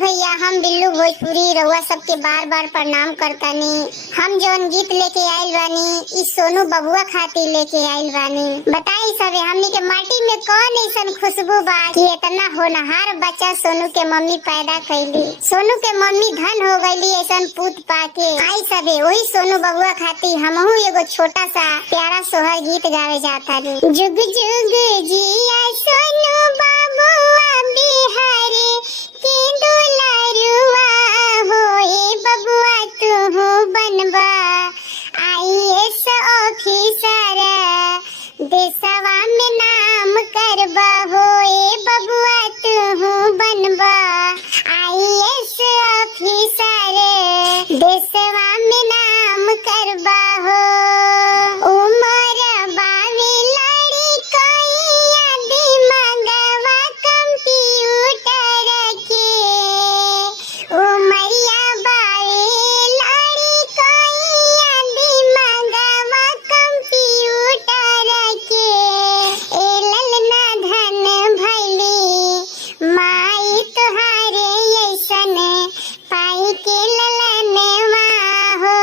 भैया, हम बिल्लू भोजपुरी रउआ सबके बार बार प्रणाम करतानी। हम जौन गीत लेके आइल बानी इस सोनू बबुआ खातिर लेके आइल बानी। बताई सबे हमनी के माटी में कौन ऐसन खुशबू बा कि इतना होनहार बच्चा सोनू के मम्मी पैदा कैली। सोनू के मम्मी धन हो गईली ऐसन पूत पाके। आई सबे वही सोनू बबुआ खातिर हमहू एगो छोटा सा प्यारा सोहर गीत गावे जातानी। जुग जुग जिया सोनू बबुआ बिहारी के दुलारुआ होए बबुआ तू बनबा IAS ऑफिसर देशवा में नाम करबा होए बबुआ तू बनबा IAS ऑफिसर देशवा में नाम करबा हो। उमर बावे लड़ी कोई दिमागवा कंप्यूटर के। उमरिया बावे लड़ी कोई दिमागवा कंप्यूटर के। ललना धन भैली माई तुहारे ऐसन पाई के ललनवा हो।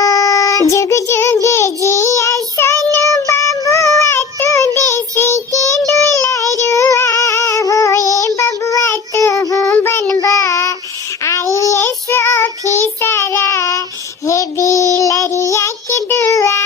जुग जुग जिया सोनू बबुआ तू देश के दुलारुआ होए बबुआ तू बनबा IAS ऑफिसर हे बिलरिया के दुआ